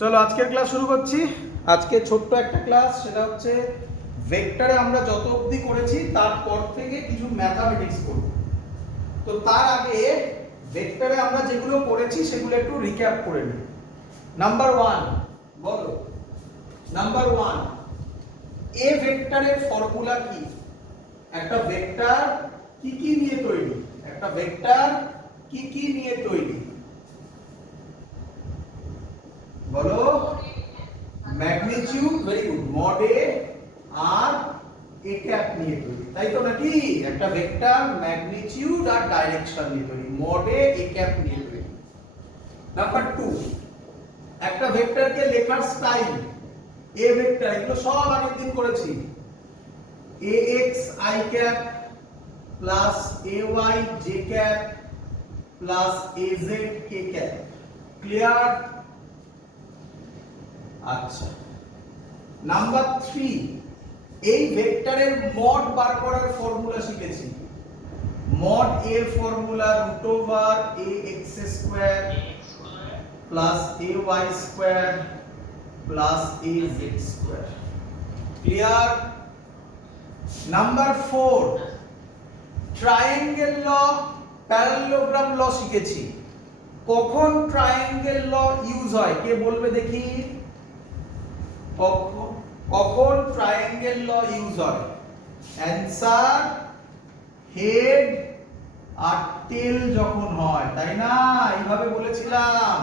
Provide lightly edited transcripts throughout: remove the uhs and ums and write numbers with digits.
চলো আজকের ক্লাস শুরু করছি। আজকে ছোট্ট একটা ক্লাস, সেটা হচ্ছে ভেক্টরে আমরা যত অবধি করেছি তারপর থেকে কিছু ম্যাথমেটিক্স করব। তো তার আগে ভেক্টরে আমরা যেগুলো করেছি সেগুলো একটু রিক্যাপ করে নিই। নাম্বার 1 বলো, নাম্বার 1 এ ভেক্টরের ফর্মুলা কি? একটা ভেক্টর কি কি নিয়ে তৈরি? একটা ভেক্টর কি কি নিয়ে তৈরি বলো? Magnitude, very good, mod a আর এ ক্যাপ নিয়ে তৈরি, তাই তো নাকি? একটা ভেক্টর ম্যাগনিটিউড আর ডাইরেকশন নিয়ে তৈরি, মড এ ক্যাপ নিয়ে তৈরি। নাম্বার 2 একটা ভেক্টরকে লেখার স্টাইল, এ ভেক্টর, এগুলো সব আগের দিন করেছি। ax i cap plus ay j cap plus az k cap. Clear? আচ্ছা, নাম্বার 3 এই ভেক্টরের মড বার করার ফর্মুলা শিখেছি। মড এর formula √ax square plus ay square plus az square. Clear? Number 4 triangle law, parallelogram law শিখেছি। কখন triangle ল use হয় কে বলবে দেখি? কখন ট্রায়াঙ্গেল ল ইউজ হয়? অ্যানসার হেড আর টেল যখন হয়, তাই না? এইভাবে বলেছিলাম,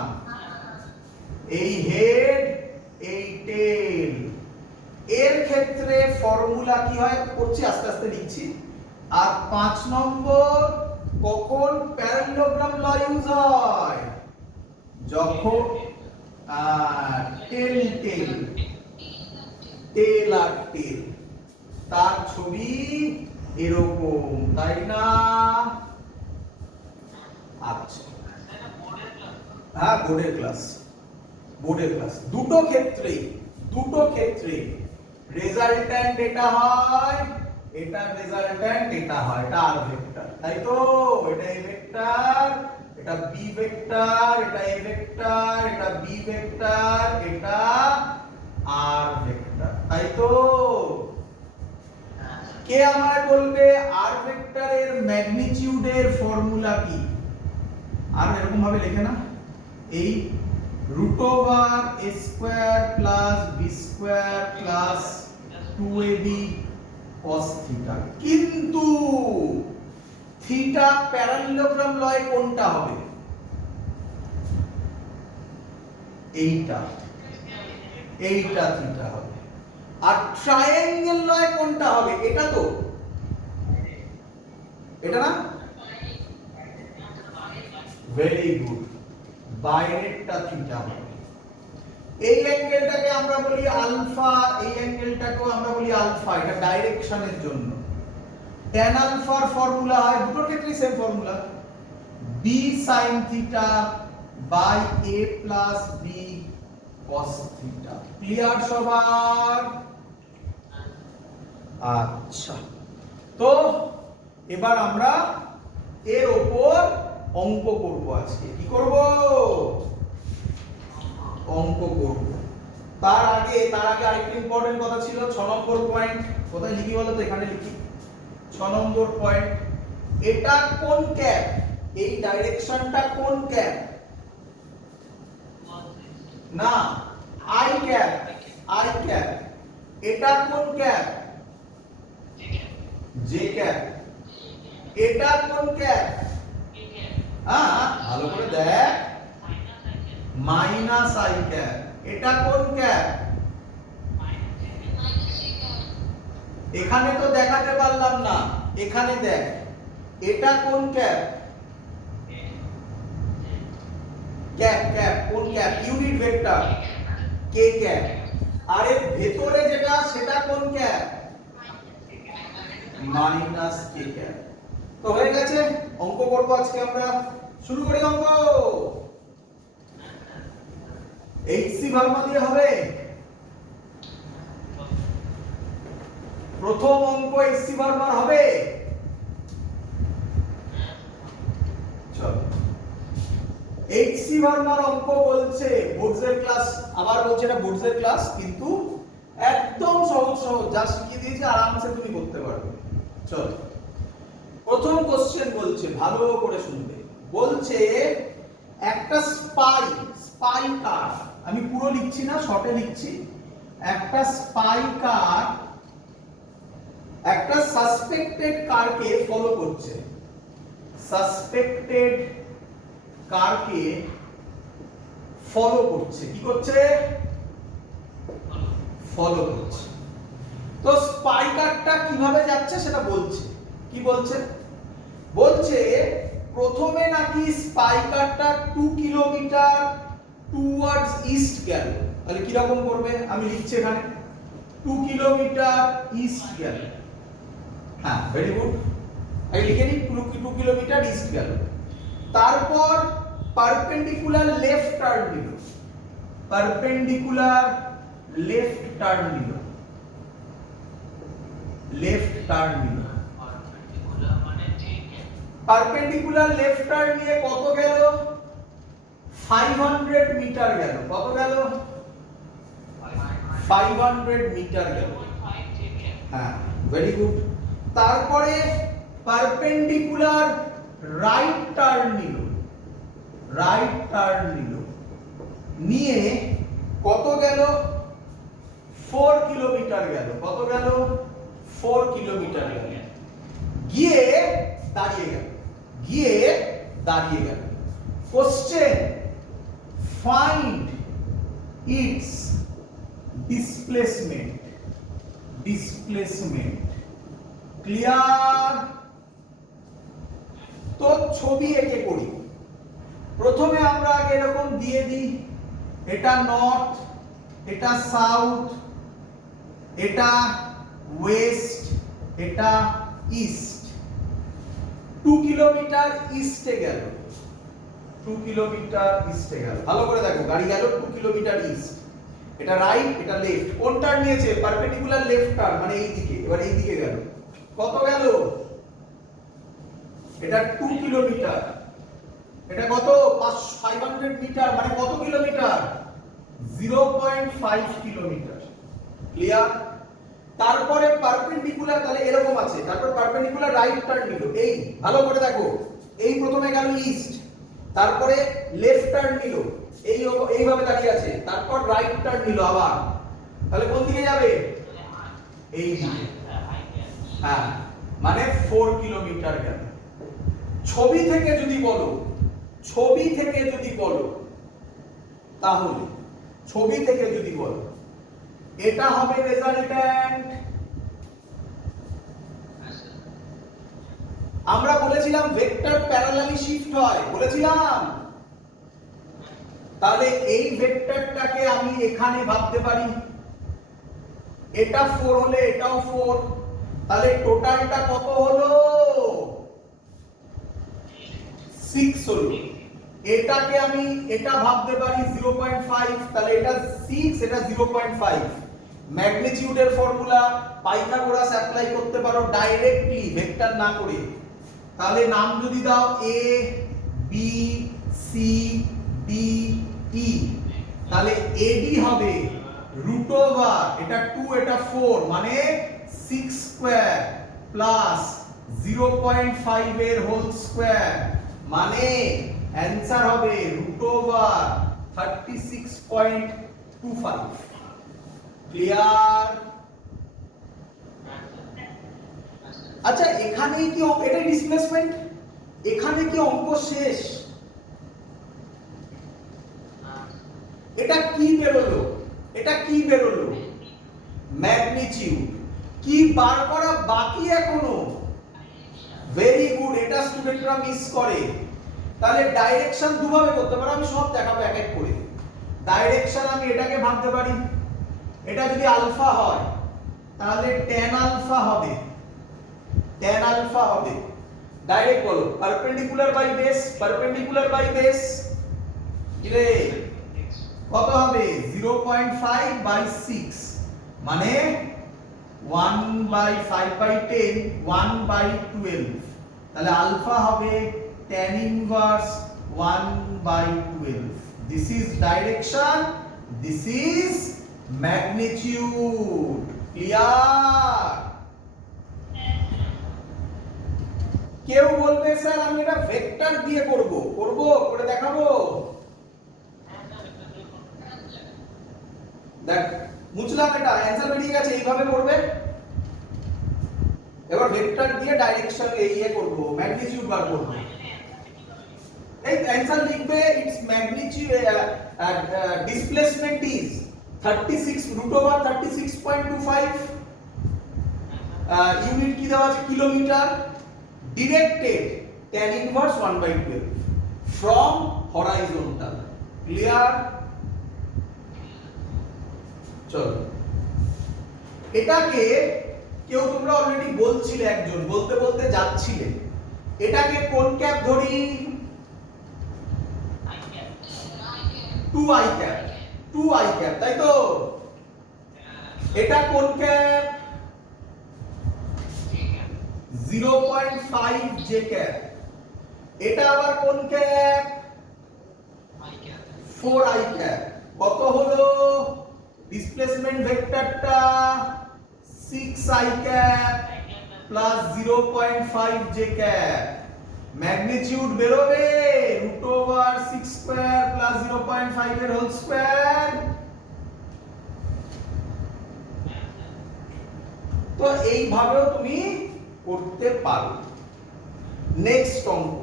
এই হেড এই টেল। এর ক্ষেত্রে ফর্মুলা কি হয় করছি, আস্তে আস্তে লিখছি। আর 5 নম্বর কখন প্যারালেলোগ্রাম ল ইউজ হয়? যখন টেল টেল টেল আর টেল, তার ছবি এরকম, তাই না? আচ্ছা, হ্যাঁ বোর্ডের ক্লাস, বোর্ডের ক্লাস। দুটো ক্ষেত্রে রেজাল্ট্যান্ট এটা হয়, এটা রেজাল্ট্যান্ট এটা হয়, এটা আর ভেক্টর, তাই তো? এটা এ ভেক্টর, এটা বি ভেক্টর, এটা এ ভেক্টর, এটা বি ভেক্টর, এটা আর ভেক্টর, তাই তো? কে আমায় বলবে আর ভেক্টরের ম্যাগনিটিউডের ফর্মুলা কি? আর এরকম ভাবে লেখে না, এই √a square plus b square plus 2ab cos theta. কিন্তু থিটা প্যারালেলোগ্রাম লয় কোনটা হবে? এইটা, এইটা থিটা হবে। আর ট্রায়াঙ্গেল লয় কোনটা হবে? এটা তো, এটা না? ভেরি গুড, বাইরেরটা থিটা হবে। এই অ্যাঙ্গেলটাকে আমরা বলি আলফা, এই অ্যাঙ্গেলটাকেও আমরা বলি আলফা, এটা ডাইরেকশনের জন্য। tan আলফার ফর্মুলা হয়, দুটোর ক্ষেত্রেই same formula, b sin theta by a plus b cos theta. Clear সবার? আচ্ছা, তো এবার আমরা এর উপর অঙ্ক করব। আজকে কি করব? অঙ্ক করব। তার আগে আরেকটা ইম্পর্টেন্ট কথা ছিল, 6 নম্বর পয়েন্ট। কোথায় লিখি বলো তো? এখানে লিখি 6 নম্বর পয়েন্ট। এটা কোন ক্যাপ? এই ডাইরেকশনটা কোন ক্যাপ? না, আই ক্যাপ, আই ক্যাপ। এটা কোন ক্যাপ? J cap. এটা কোন ক্যাপ? হ্যাঁ, ভালো করে দেখ, মাইনাস আই ক্যাপ। এটা কোন ক্যাপ? এখানে তো দেখাতে পারলাম না, এখানে দেখ, এটা কোন ক্যাপ? ক্যাপ, ক্যাপ কোন ক্যাপ? ইউনিট ভেক্টর কে ক্যাপ। আর এর ভেতরে যেটা, সেটা কোন ক্যাপ? মাইনাস কে ক্যাপ। তো হয়ে গেছে, অঙ্ক করব আজকে আমরা। শুরু করি অঙ্ক। এইচসি ভার্মা দিয়ে হবে। প্রথম অঙ্ক এইচসি ভার্মার হবে। চলো এইচসি ভার্মার অঙ্ক বলছে বোর্ডসের ক্লাস, আবার বলছে এটা বোর্ডসের ক্লাস, কিন্তু একদম সহজ সহজ যা শিখিয়ে দিয়েছে আরামসে তুমি করতে পারবে। চলো প্রথম কোশ্চেন বলছে, ভালো করে শুনবে। বলছে একটা স্পাই কার, আমি পুরো লিখছি না, শর্টে লিখছি। একটা স্পাই কার একটা সাসপেক্টেড কারকে ফলো করছে, সাসপেক্টেড কারকে ফলো করছে। কি করছে? ফলো করছে। তো স্পাই কারটা কিভাবে যাচ্ছে সেটা বলছে। কি বলছে? বলছে প্রথমে নাকি স্পাই কারটা 2 কিলোমিটার টুয়ার্ডস ইস্ট গেল। তাহলে কি রকম করবে? আমি লিখছি এখানে 2 কিলোমিটার ইস্ট গেল। হ্যাঁ, ভেরি গুড। আমি লিখে নিই 2 কিলোমিটার ইস্ট গেল। তারপর পারপেন্ডিকুলার লেফট টার্ন নিল, পারপেন্ডিকুলার লেফট টার্ন নিল, লেফট টার্ন নিল। পারপেন্ডিকুলার লেফট টার্ন নিয়ে কত গেল? 500 মিটার গেল। কত গেল? 500 মিটার গেল। হ্যাঁ, ভেরি গুড। তারপরে পারপেন্ডিকুলার রাইট টার্ন নিল, রাইট টার্ন নিল, নিয়ে কত গেল? 4 কিলোমিটার গেল। কত গেল? 4 কিলোমিটার গেল। গিয়ে দাঁড়িয়ে গেল, গিয়ে দাঁড়িয়ে গেল। Question, find it's displacement, displacement. Clear? তো ছবি এঁকে করি। প্রথমে আমরা আগে এরকম দিয়ে দিই, এটা নর্থ, এটা সাউথ, এটা ওয়েস্ট, এটা ইস্ট। 2 কিলোমিটার ইস্টে গেল, 2 কিলোমিটার ইস্টে গেল। ভালো করে দেখো, গাড়ি গেল 2 কিলোমিটার ইস্ট। এটা রাইট, এটা লেফট। কোন টার্ন নিয়েছে? পারপেন্ডিকুলার লেফট টার্ন, মানে এই দিকে। এবার এই দিকে গেল। কত গেল? এটা 2 কিলোমিটার। এটা কত? 500 মিটার, মানে কত কিলোমিটার? 0.5 কিলোমিটার। ক্লিয়ার? তারপরে পারপেন্ডিকুলার, তাহলে এরকম আছে। তারপর পারপেন্ডিকুলার রাইট টার্ন নিল। এই ভালো করে দেখো, এই প্রথমে গেল ইস্ট, তারপরে লেফট টার্ন নিল, এইভাবে দাঁড়িয়ে আছে। তারপর রাইট টার্ন নিল আবার। তাহলে কোন দিকে যাবে? এই দিকে। হ্যাঁ, মানে 4 কিলোমিটার গেল। ছবি থেকে যদি বলো, ছবি থেকে যদি বলো, তাহলে ছবি থেকে যদি বলো, এটা হবে রেজাল্ট্যান্ট। আমরা বলেছিলাম ভেক্টর প্যারালালি শিফট হয়, বলেছিলাম। তাহলে এই ভেক্টরটাকে আমি এখানে ভাবতে পারি, এটা 4 হলে এটাও 4, তাহলে টোটালটা কত হলো? 6 হলো। এটাকে আমি এটা ভাবতে পারি 0.5, তাহলে এটা 6, এটা 0.5। ম্যাগনিটিউডের ফর্মুলা পাইথাগোরাস অ্যাপ্লাই করতে পারো ডাইরেক্টলি, ভেক্টর না করে। তাহলে নাম যদি দাও a b c d e, তাহলে ad হবে রুট ওভার, এটা 2 এটা 4, মানে 6 স্কয়ার প্লাস 0.5 এর হোল স্কয়ার, মানে অ্যানসার হবে রুট ওভার 36.25। ক্লিয়ার? আচ্ছা, এখানেই কি এটা ডিসপ্লেসমেন্ট? এখানে কি অঙ্ক শেষ? এটা কি বেরোলো? এটা কি বেরোলো? ম্যাগনিটিউড। কি বার করা বাকি এখনো? ভেরি গুড, এটা স্টুডেন্টরা মিস করে। তাহলে ডাইরেকশন দুভাবে করতে পারো, আমি সব দেখাবো এক এক করে। ডাইরেকশন আমি এটাকে ভাবতে পারি, এটা যদি আলফা হয় তাহলে tan আলফা হবে, tan আলফা হবে। ডাইরেক্ট বলো, perpendicular by base, perpendicular by base কি রে? কত হবে? 0.5 বাই 6, মানে 1 বাই 5 বাই 10, 1 বাই 12। তাহলে আলফা হবে tan inverse 1/12. This is direction, this is magnitude. Clear? কেউ বলবে স্যার আমি এটা ভেক্টর দিয়ে করব করে দেখাবো। দেখ মুছলাম, এটা অ্যানসার বেরিয়ে গেছে, এইভাবে করবে। এবার ভেক্টর দিয়ে ডাইরেকশন ইয়ে করব, ম্যাগনিটিউড বার করব। এই অ্যানসার লিখবে it's magnitude displacement is 36 √36.25 unit কি দেওয়া আছে kilometre, directed tan inverse 1/12 from horizontal. Clear? চলো, এটাকে কেউ তোমরা অলরেডি বলছিলে, একজন বলতে বলতে যাচ্ছিলে, এটাকে কোন ক্যাপ ধরি? 2i ক্যাপ, 2i ক্যাপ, তাই তো? এটা কোন ক্যাপ? 0.5 j cap. এটা আবার কোন ক্যাপ? 4i cap. কত হলো ডিসপ্লেসমেন্ট ভেক্টরটা? 6i cap plus 0.5 j cap. Magnitude বেরোবে √6 স্কয়ার প্লাস 0.5 এর হোল স্কয়ার। তো এইভাবেও তুমি করতে পারো। নেক্সট অঙ্ক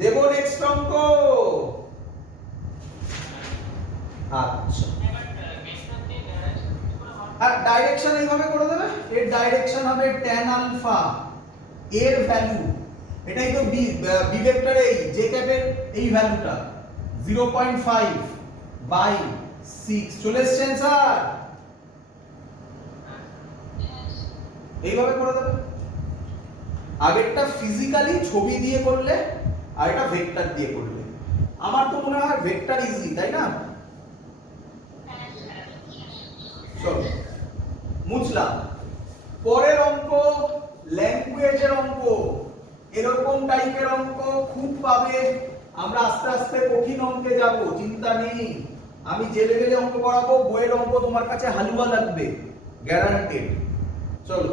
দেব, নেক্সট অঙ্ক। আচ্ছা, আর ডাইরেকশন এইভাবে করে দেবে। এর ডাইরেকশন হবে tan আলফা, এর ভ্যালু, এটাই তো বি ভেক্টর, এই জে ক্যাপের এই ভ্যালুটা 0.5/6 চলে এসেছে স্যার। এইভাবে করে দেবে। আগেরটা ফিজিক্যালি ছবি দিয়ে করলে, আর এটা ভেক্টর দিয়ে করলে। আমার তো মনে হয় ভেক্টর ইজি, তাই না? চলো মুছলাম। পরের অঙ্ক ল্যাঙ্গুয়েজের অঙ্ক। এরকম টাইপের অঙ্ক খুব পাবে। আমরা আস্তে আস্তে কঠিন অঙ্কে যাব, চিন্তা নেই। আমি যে লেভেলে অঙ্ক করাবো, বইয়ের অঙ্ক তোমার কাছে হালুয়া লাগবে, গ্যারান্টেড। চলো,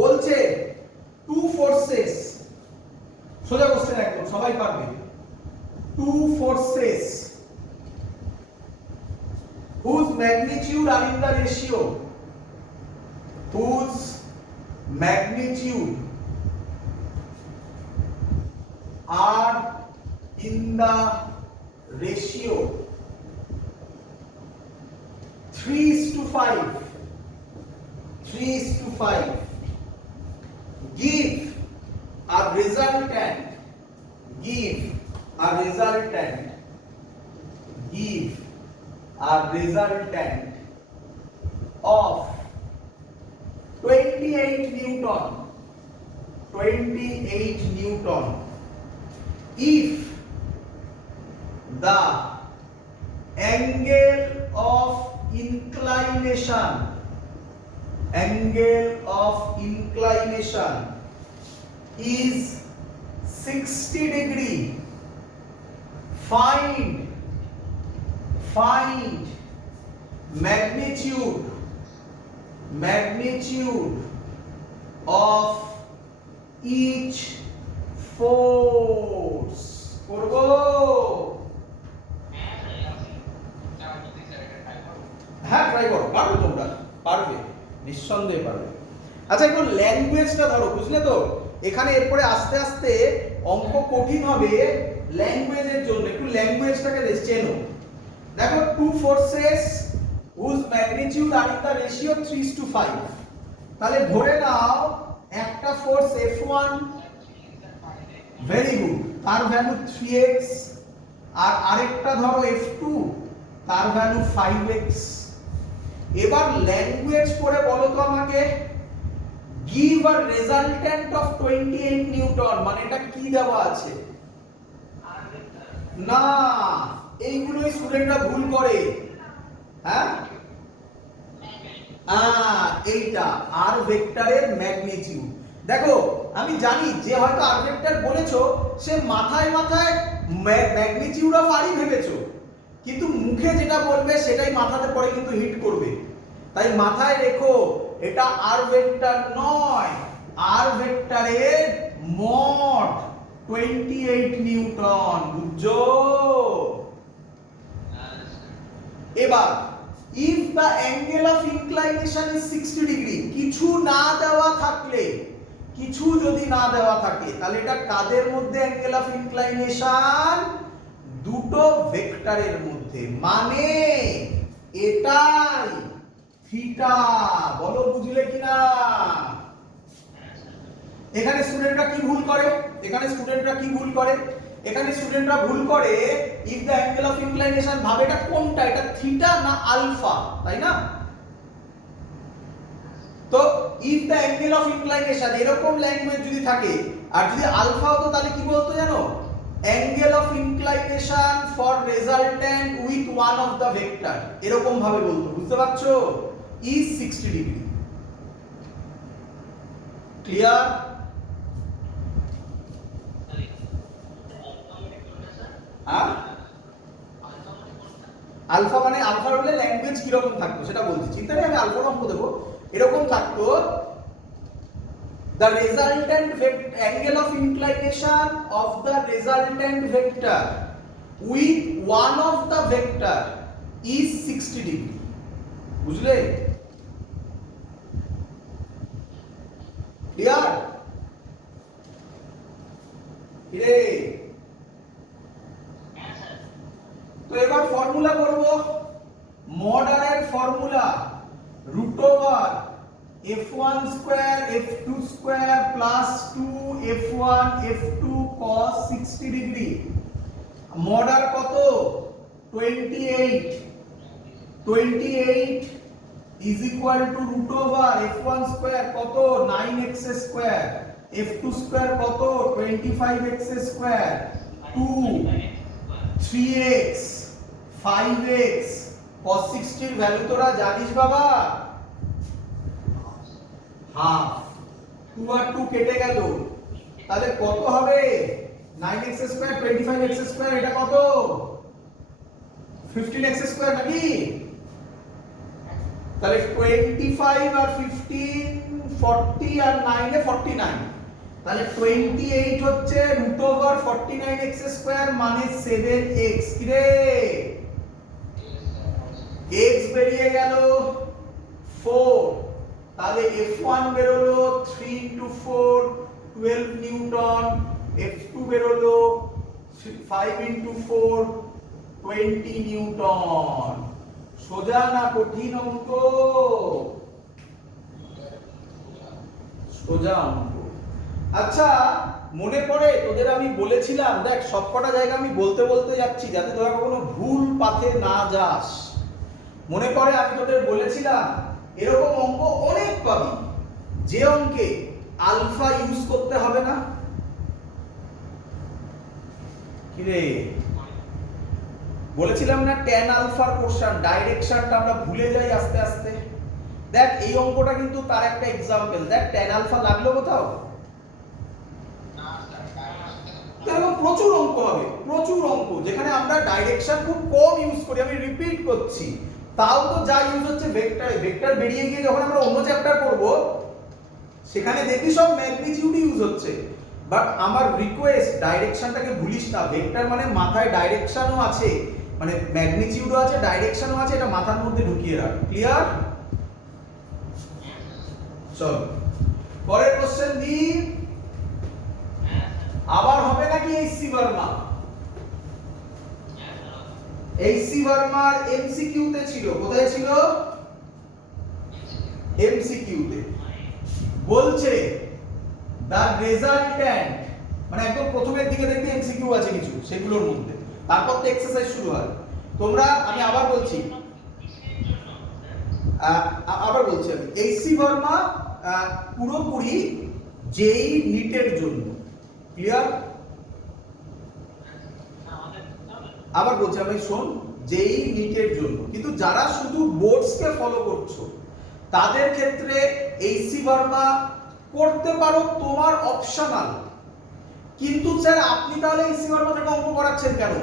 বলছে টু ফোর্সেস, সোজা কোশ্চেন একদম, সবাই পারবে। Two forces whose magnitude are in the ratio, whose magnitude are in the ratio 3:5, 3:5, give a resultant, give a resultant, give a resultant of 28 Newton, 28 Newton if the angle of inclination, angle of inclination is 60 degree. Find magnitude of each force. করবো? হ্যাঁ, try করো, পারবে তোমরা, পারবে, নিঃসন্দেহে পারবে। আচ্ছা, একটু ল্যাঙ্গুয়েজটা ধরো, বুঝলে তো? এখানে এরপরে আস্তে আস্তে অঙ্ক কঠিন হবে ল্যাঙ্গুয়েজের জন্য। একটু ল্যাঙ্গুয়েজটাকে চেনো। দেখো, two forces whose magnitude are in the ratio 3:5, তাহলে ধরে নাও একটা ফোর্স F1, ভেরি গুড, তার ভ্যালু 3x, আর আরেকটা ধরো F2, তার ভ্যালু 5x। এবার ল্যাঙ্গুয়েজ করে বলো তো আমাকে, give a resultant of 28 Newton, মানে এটা কি দেওয়া আছে? না, এইগুলোই স্টুডেন্টরা ভুল করে। হ্যাঁ, এইটা আর ভেক্টরের ম্যাগনিটিউড। দেখো, আমি জানি যে হয়তো আর ভেক্টর বলেছো, সে মাথায় মাথায় ম্যাগনিটিউড অফ আরই ভেবেছো, কিন্তু মুখে যেটা বলবে সেটাই মাথাতে পড়ে কিন্তু হিট করবে। তাই মাথায় রেখো এটা আর ভেক্টর নয়, আর ভেক্টরের মড 28 নিউটন। বুঝছো? এবার if the angle of inclination is 60 degree, কিছু না দেওয়া থাকলে, কিছু যদি না দেওয়া থাকে তাহলে এটা কাদের মধ্যে অ্যাঙ্গেল অফ ইনক্লাইনেশন? দুটো ভেক্টরের মধ্যে, মানে এটাই থিটা। বলো বুঝলে কিনা? এখানে স্টুডেন্টরা কি ভুল করে? এখানে স্টুডেন্টরা ভুল করে if the angle of inclination ভাবে এটা কোনটা, এটা থিটা না আলফা, তাই না? তো if the angle of inclination এরকম ল্যাঙ্গুয়েজ যদি থাকে, আর যদি আলফা হতো তাহলে কি বলতো জানো? Angle of inclination for resultant with one of the vector, এরকম ভাবে বলতো। বুঝতে পারছো? Is 60 degree. ক্লিয়ার? আলফা মানে আলফার হলে ল্যাঙ্গুয়েজ কি রকম থাকতো সেটা বলছি, চিন্তা নেই, আমি আলফার অঙ্ক দেবো। এরকম থাকতো the resultant angle of inclination of the resultant vector with one of the vector is 60 degree. বুঝলে? ক্লিয়ার? কিরে? তো এবার ফর্মুলা করব। মড আর এর formula root over f1 square f2 square plus 2f1 f2 cos 60 degree. Mod R কত? 28 is equal to root over f1 square কত? 9x square, f2 square কত? 25x square, 2 3x 5x cos 60 এর value তোরা জানিস বাবা? Half. 2 আর 2 কেটে গেল, তাহলে কত হবে? 9x স্কয়ার 25x স্কয়ার, এটা কত? 15x স্কয়ার নাকি? তাহলে 25 আর 15 40 আর 9 এ 49, তাহলে 28 হচ্ছে রুট ওভার 49x স্কয়ার মানে 7x। কি রে? x বেরিয়ে গেল 4, তাহলে f1 বেরোলো 3 into 4 12 নিউটন, f2 বেরোলো 5 into 4 20 নিউটন। সোজা না কঠিন অঙ্ক? সোজা অঙ্ক। আচ্ছা, মনে পড়ে তোদের আমি বলেছিলাম, দেখ সবকটা জায়গা আমি বলতে বলতে যাচ্ছি যাতে তোরা কোনো ভুল পাথে না যাস। মনে পড়ে আমি তোদের বলেছিলাম এরকম অঙ্ক অনেক পাবি যে অঙ্কে আলফা ইউজ করতে হবে না। কি রে? বলেছিলাম না tan আলফার কোশ্চেন ডাইরেকশনটা আমরা ভুলে যাই আস্তে আস্তে। দেখ এই অঙ্কটা কিন্তু তার একটা एग्जांपल। দেখ tan আলফা লাগলো কোথাও? এরকম প্রচুর অঙ্ক হবে, প্রচুর অঙ্ক যেখানে আমরা ডাইরেকশন খুব কম ইউজ করি। আমি রিপিট করছি, তাও তো যা ইউজ হচ্ছে ভেক্টরে। ভেক্টর বেরিয়ে গিয়ে যখন আমরা অন্য চ্যাপ্টার করব সেখানে দেখবি সব ম্যাগনিটিউড ইউজ হচ্ছে। বাট আমার রিকোয়েস্ট ডাইরেকশনটাকে ভুলিস না। ভেক্টর মানে মাথায় ডাইরেকশনও আছে, মানে ম্যাগনিটিউডও আছে, ডাইরেকশনও আছে, এটা মাথার মধ্যে ঢুকিয়ে রাখ। ক্লিয়ার? চল পরের কোশ্চেন দি। আবার হবে নাকি এইচসি ভার্মা? এইচসি ভার্মার এমসিকিউ তে ছিল। কোথায় ছিল? এমসিকিউ তে বলছে দা রেজাল্ট্যান্ট, মানে একদম প্রথমের দিকে দেখবি এমসিকিউ আছে কিছু সেগুলোর মধ্যে, তারপর তো এক্সারসাইজ শুরু হয়। তোমরা আমি আবার বলছি আমি এইচসি ভার্মা পুরোপুরি যেই নিটের জন্য। ক্লিয়ার? আবার বলছি আমি, শোন, যেই নিটের জন্য, কিন্তু যারা শুধু বোর্ডসকে ফলো করছো তাদের ক্ষেত্রে এইচসি ভার্মা করতে পারো, তোমার অপশনাল। কিন্তু স্যার আপনি তাহলে এই সীমার থেকে অঙ্ক করাচ্ছেন কেন?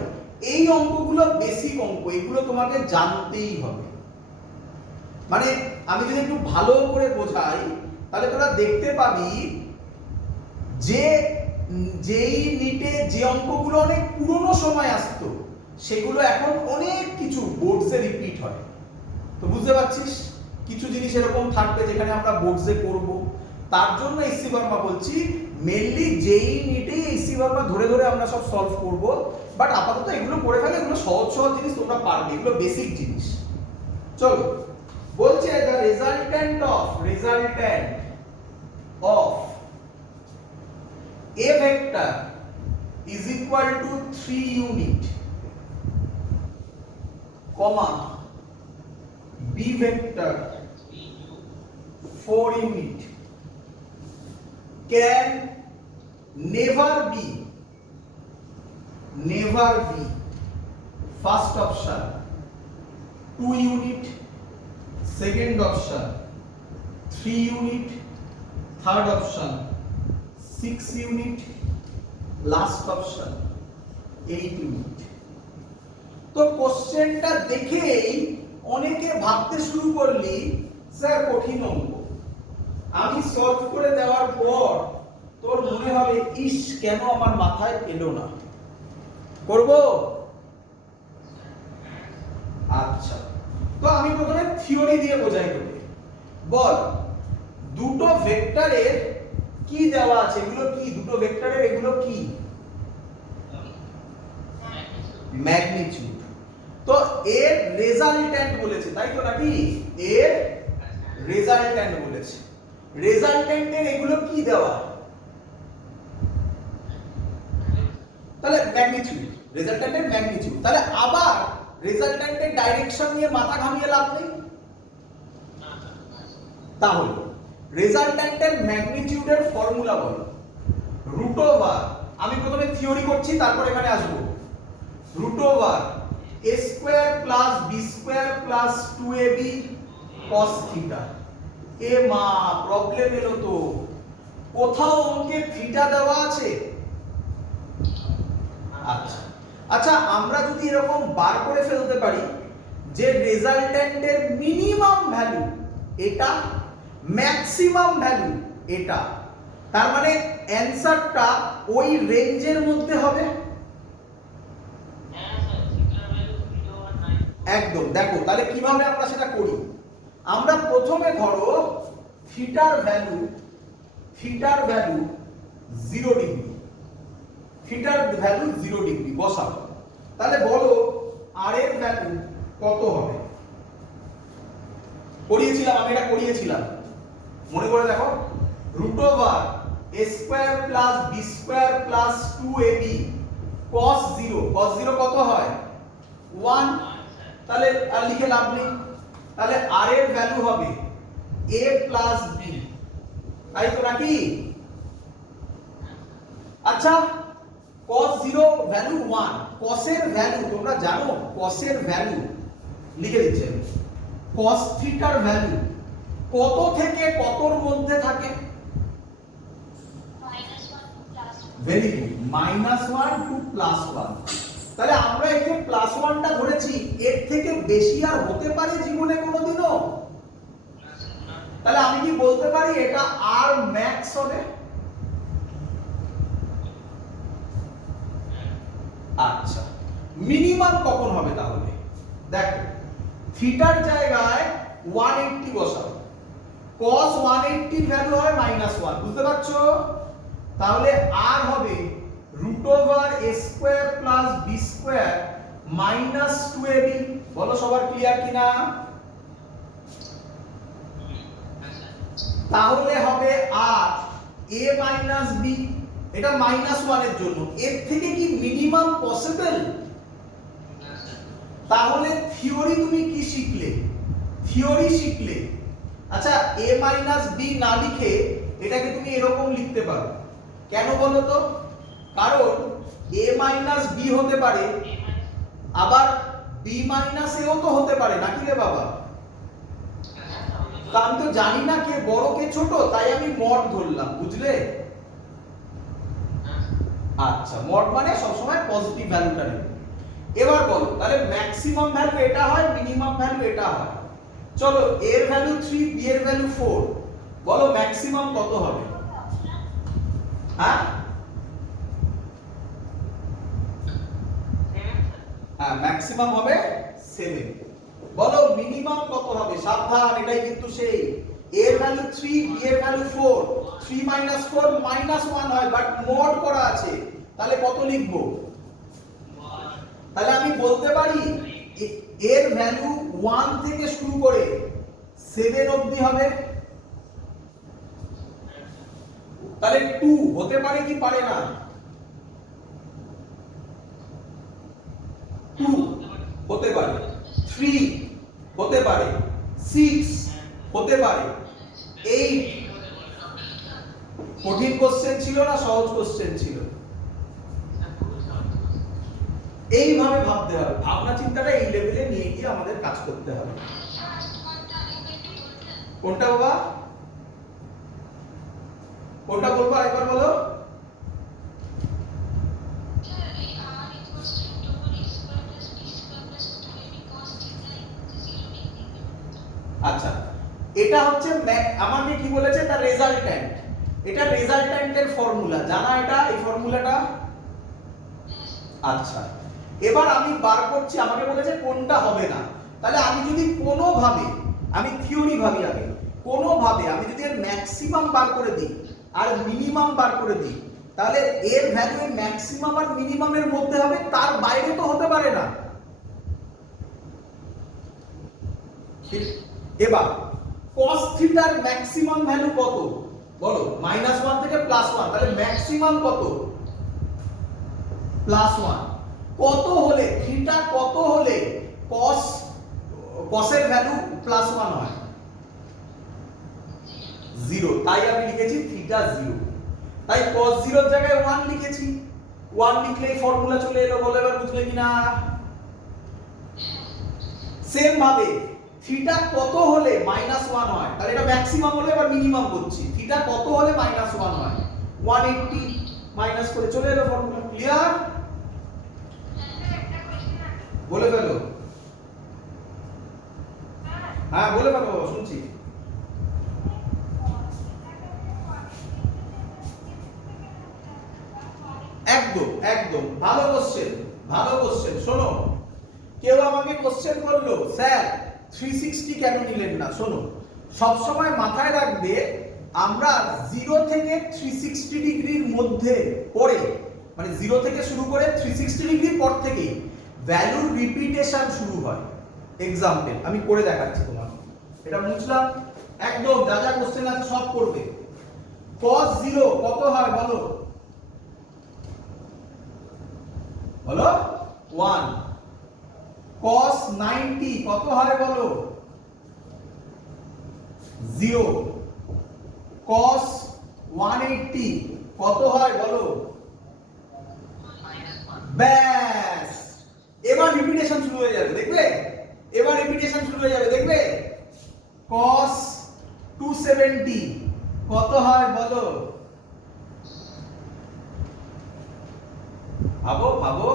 এই অঙ্কগুলো বেসিক অঙ্ক, এগুলো তোমাকে জানতেই হবে। মানে আমি যদি একটু ভালো করে বোঝাই তাহলে তোরা দেখতে পাবি যে যেই নিটে যে অঙ্কগুলো অনেক পুরনো সময় আসতো সেগুলো এখন অনেক কিছু বোর্ডসে রিপিট হয়। তো বুঝতে পারছিস কিছু জিনিস এরকম থাকবে যেখানে আমরা বোর্ডসে করব, তার জন্য এসসি বর্মা বলছি মেইনলি যেই নিটে এসসি বর্মা ধরে ধরে আমরা সব সলভ করব। বাট আপাতত এগুলো করে ফেলে, এগুলো সহজ সহজ জিনিস তোমরা পারবে, এগুলো বেসিক জিনিস। চলো বলছে the resultant of a vector is equal to 3 unit comma b vector 4 unit can never be first option 2 unit, second option 3 unit, third option 6 unit, last option 8 unit। তো কোশ্চেনটা দেখেই অনেকে ভাবতে শুরু করলি স্যার কঠিন অঙ্ক। আমি সলভ করে দেওয়ার পর তোর মনে হবে ইস কেন আমার মাথায় এলো না, করব। আচ্ছা, তো আমি প্রথমে থিওরি দিয়ে বোঝাই তোকে। বল দুটো ভেক্টরের কি দেওয়া আছে, এগুলো কি দুটো ভেক্টরের, এগুলো কি ম্যাগনিটিউড। তো এর রেজাল্ট্যান্ট বলেছে, তাই তো নাকি? এর রেজাল্ট্যান্ট বলেছে। রেজাল্ট্যান্টের এগুলো কি দেওয়া, তাহলে ম্যাগনিটিউড, রেজাল্ট্যান্টের ম্যাগনিটিউড। তাহলে আবার রেজাল্ট্যান্টের ডাইরেকশন নিয়ে মাথা ঘামিয়ে লাভ নেই। তাহলে রেজাল্ট্যান্টের ম্যাগনিটিউডের ফর্মুলা বলো। রুট ওভার, আমি প্রথমে থিওরি করছি তারপর এখানে আসব। Root over a square plus b square plus 2ab cos theta. এ মা প্রবলেম এলো তো, কোথাও অঙ্কে থিটা দেওয়া আছে? আচ্ছা আচ্ছা, আমরা যদি এরকম বার করে ফেলতে পারি যে রেজাল্ট্যান্টের মিনিমাম ভ্যালু এটা, ম্যাক্সিমাম ভ্যালু এটা, তার মানে অ্যানসারটা ওই রেঞ্জের মধ্যে হবে। একদম। দেখো তাহলে কিভাবে আমরা সেটা করি। আমরা প্রথমে ধরো থিটার ভ্যালু 0 ডিগ্রি, থিটার ভ্যালু 0 ডিগ্রি বসাবো। তাহলে বলো আর এর ভ্যালু কত হবে? করিয়েছিলাম, আমি এটা করিয়েছিলাম, মনে করে দেখো। Root over a square plus b square plus 2ab cos 0, cos 0 কত হয়? 1। তাহলে আর লিখে লাভ নেই। তাহলে আর এর ভ্যালু হবে a প্লাস b, তাই তো নাকি? আচ্ছা, cos 0 ভ্যালু 1, cos এর ভ্যালু তোমরা জানো, cos এর ভ্যালু লিখে দিচ্ছি আমি। cos থিটার ভ্যালু কত থেকে কতর মধ্যে থাকে? Very good, -1 to +1। তাহলে আমরা এখানে +1টা ধরেছি, এর থেকে বেশি আর হতে পারে জীবনে কোনোদিনও? তাহলে আমি কি বলতে পারি এটা আর ম্যাক্স হবে? আচ্ছা, মিনিমাম কখন হবে তাহলে? দেখো থিটার জায়গায় 180 বসাও, cos 180 এর ভ্যালু হয় -1, বুঝতে পারছো? তাহলে আর হবে root over a square plus b square minus 2ab। বলো সবার ক্লিয়ার কিনা? তাহলে হবে আর a মাইনাস b, এটা -1 এর জন্য। এর থেকে কি মিনিমাম পসিবল? তাহলে থিওরি তুমি কি শিখলে? থিওরি শিখলে। আচ্ছা, a মাইনাস b না লিখে এটাকে তুমি এরকম লিখতে পারো, কেন বলো তো? কারণ a মাইনাস b হতে পারে, আবার b মাইনাস a ও তো হতে পারে, নাকি রে বাবা? তা আমি তো জানি না কে বড় কে ছোট, তাই আমি মড ধরলাম, বুঝলে? আচ্ছা, মড মানে সবসময় পজিটিভ ভ্যালুটা নেবে। এবার বলো তাহলে ম্যাক্সিমাম ভ্যালু এটা হয়, মিনিমাম ভ্যালু এটা হয়। চলো এর ভ্যালু 3, বি এর ভ্যালু 4, বলো ম্যাক্সিমাম কত হবে? হ্যাঁ হ্যাঁ, ম্যাক্সিমাম হবে 7। বলো মিনিমাম কত হবে? সাবধান, এটাই কিন্তু সেই এর ভ্যালু 3, বি এর ভ্যালু 4, 3 4 -1 হয়, বাট মড করা আছে, তাহলে কত লিখবো? তাহলে আমি বলতে পারি এর ভ্যালু 1 থেকে শুরু করে 7 অবধি হবে। তাহলে 2 হতে পারে কি পারে না? 2 হতে পারে, 3 হতে পারে, 6 হতে পারে, 8। কঠিন কোশ্চেন ছিল না সহজ কোশ্চেন ছিল? এইভাবে ভাবতে হবে, ভাবনা চিন্তাটা এই লেভেলে নিয়ে গিয়ে আমাদের কাজ করতে হবে। কোনটা বাবা? কোনটা বলবো আরেকবার বলো। আচ্ছা, এটা হচ্ছে আমাকে কি বলেছে? এটা রেজাল্ট্যান্ট। এটা রেজাল্ট্যান্টের ফর্মুলা জানা, এটা এই ফর্মুলাটা। আচ্ছা, এবার আমি বার করছি, আমাকে বলেছে কোনটা হবে না। তাহলে আমি যদি কোনোভাবে, আমি থিওরি ভাবি আগে, কোনোভাবে আমি যদি এর ম্যাক্সিমাম বার করে দিই আর মিনিমাম বার করে দিই, তাহলে এর ভ্যালু ম্যাক্সিমাম আর মিনিমামের মধ্যে হবে, তার বাইরে তো হতে পারে না। এবার cos থিটার ম্যাক্সিমাম ভ্যালু কত? বলো -1 থেকে +1, তাহলে ম্যাক্সিমাম কত? +1। কত হলে থিটা, কত হলে cos এর ভ্যালু +1 হয়? 0। তাই আমি লিখেছি থিটা 0। তাই cos 0 এর জায়গায় 1 লিখেছি। 1 লিখলেই ফর্মুলা চলে এলো। বলো এবার বুঝলে কিনা? সেম ভাবে থিটা কত হলে -1 হয়? তাহলে এটা ম্যাক্সিমাম হলে এবার মিনিমাম করছি। থিটা কত হলে -1 হয়? 180 মাইনাস করে চলে এলো ফর্মুলা। ক্লিয়ার? বলে ফেলো। হ্যাঁ বলে ফেলো, শুনছি। একদম একদম, ভালো কোশ্চেন, ভালো কোশ্চেন। শোনো, কেউ আমাকে কোশ্চেন করলো স্যার 360 কেন নিলেন না? শোনো, সব সময় মাথায় রাখবে আমরা 0 থেকে 360 ডিগ্রির মধ্যে পড়ে, মানে 0 থেকে শুরু করে 360 ডিগ্রি পর থেকে ভ্যালুর রিপিটেশন শুরু হয়। এক্সাম্পল আমি করে দেখাচ্ছি তোমাকে, এটা বুঝলাম। একদম যা যা কোশ্চেন আছে সব করবে। cos 0 কত হয় বলো? বলো 1। cos 90 কত হয় বলো? 0। cos 180 কত হয় বলো? ব্যাস, এবার রিপিটেশন শুরু হয়ে যাবে, দেখবে? এবার রিপিটেশন শুরু হয়ে যাবে, দেখবে? cos 270 কত হয় বলো? ভাবো ভাবো।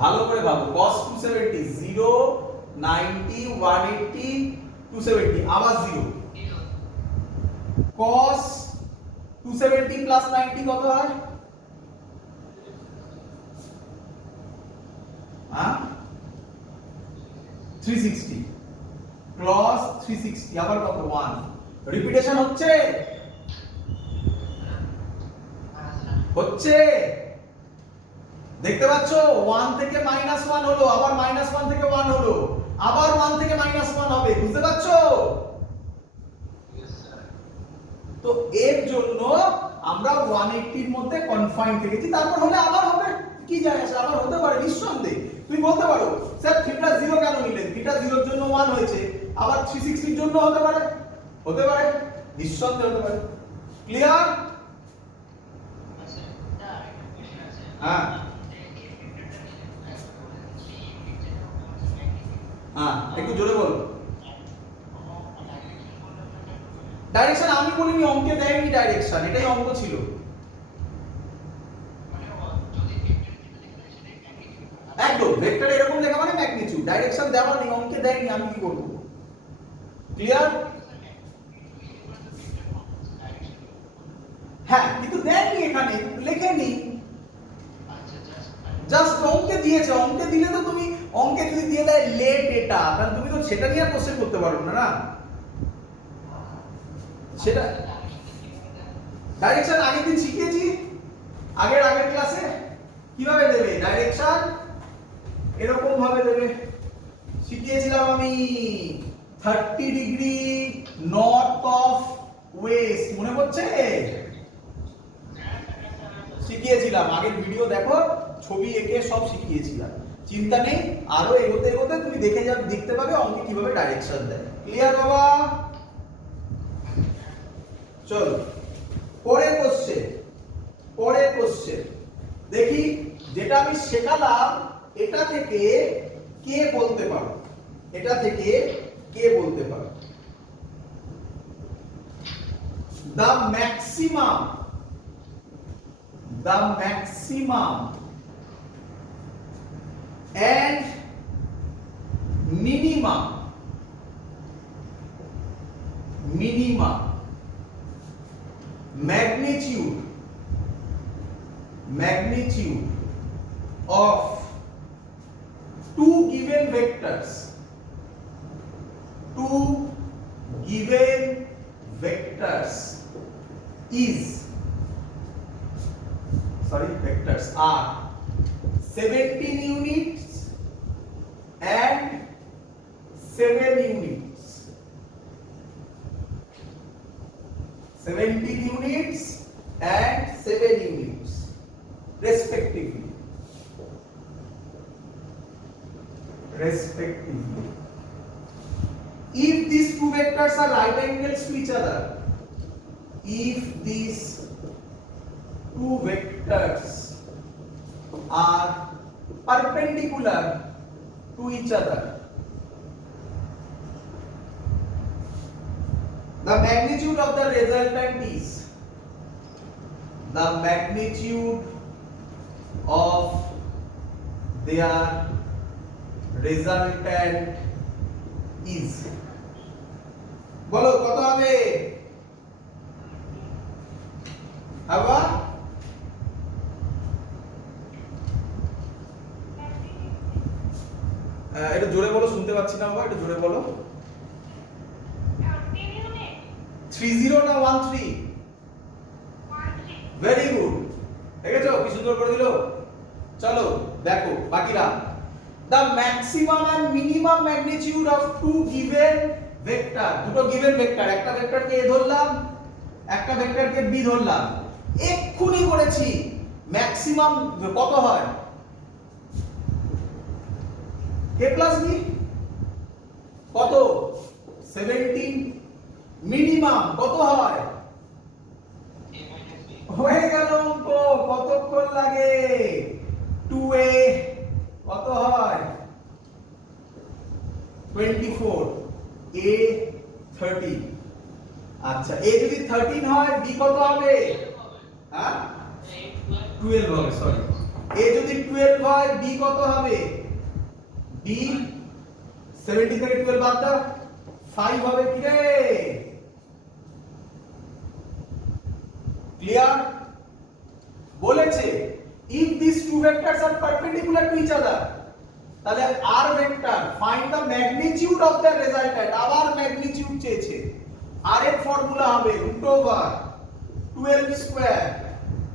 ভালো করে ভাবো। cos 270, 0, 90, 180, 270, আবার 0। cos 270 প্লাস 90 কত হয়? হ্যাঁ 360 ক্রস 360 আবার কত? 1। রিপিটেশন হচ্ছে? হচ্ছে? দেখতে পাচ্ছ? 1 থেকে -1 হলো, আবার -1 থেকে 1 হলো, আবার 1 থেকে -1 হবে। বুঝতে পারছো? তো এর জন্য আমরা 180 এর মধ্যে কনফাইন থেকেছি, তারপর হলে আবার হবে, কি যায় আসে, আবার হতে পারে নিঃসন্দেহে। তুমি বলতে পারো স্যার থিটা 0 কেন নিলেন? থিটা 0 এর জন্য 1 হয়েছে, আবার 360 এর জন্য হতে পারে, হতে পারে, নিঃসন্দেহে হতে পারে। ক্লিয়ার? হ্যাঁ হ্যাঁ, একটু জোরে বলো। ডাইরেকশন আমি বলিনি, অঙ্কে দেয়নি ডাইরেকশন, এটাই অঙ্ক ছিল। একদম ভেক্টর এরকম লেখা মানে ম্যাগনিটিউড, ডাইরেকশন দেওয়া নেই, অঙ্কে দেয়নি, আমি কি করব? ক্লিয়ার? হ্যাঁ কিন্তু দেয়নি, এখানে লেখেনি, জাস্ট অঙ্কে দিয়েছে। অঙ্কে দিলে তো তুমি, অঙ্কে যদি দিয়ে দেয় লেট এটা, তাহলে তুমি তো সেটা নিয়ে কোশ্চেন করতে পারবে না, না? সেটা ডাইরেকশন আগের দিন শিখিয়েছি, আগের ক্লাসে কিভাবে দেবে ডাইরেকশন, এরকম ভাবে দেবে, শিখিয়েছিলাম আমি। 30 ডিগ্রি নর্থ অফ ওয়েস্ট, মনে পড়ছে? শিখিয়েছিলাম, আগের ভিডিও দেখো, ছবি এঁকে সব শিখিয়েছিলাম, চিন্তা নেই। আরো এগোতে এগোতে তুমি দেখতে পাবে অঙ্কে কিভাবে ডাইরেকশন দেয়। ক্লিয়ার বাবা? চলো পরের কোশ্চেন দেখি। যেটা আমি শেখালাম এটা থেকে কে বলতে পারো, এটা থেকে কে বলতে পারো? the maximum and minimum magnitude of two given vectors are 17 units and 7 units. 17 units and 7 units respectively. If these two vectors are right angles to each other, if these two vectors are perpendicular to each other, the magnitude of the resultant is, the magnitude of their resultant is, বলো কত হবে? আবার এটা জোরে বলো, শুনতে পাচ্ছি না বাবা, এটা জোরে বলো। 30 না 13? ভেরি গুড, দেখেছো কি সুন্দর করে দিল। চলো দেখো বাকিরা। the maximum and minimum magnitude of two given vector, দুটো given vector, একটা ভেক্টরকে a ধরলাম, একটা ভেক্টরকে b ধরলাম, এক্ষুনি করেছি। ম্যাক্সিমাম কত হয়? a plus b কত? 17। মিনিমাম কত হয়? হয়ে গেল অঙ্ক। কতক্ষণ লাগে? 2a কত হয়? 24, a 30। আচ্ছা, a যদি 13 হয় b কত হবে? হ্যাঁ 12 হবে, সরি। a যদি 12 হয় b কত হবে? b 70 থেকে 12 বাদ দাও, 5 হবে কি রে? ক্লিয়ার? বলেছে if these two vectors are perpendicular to each other, তাহলে r vector find the magnitude of their resultant, আবার ম্যাগনিটিউড চেয়েছে। r এর ফর্মুলা হবে √12 square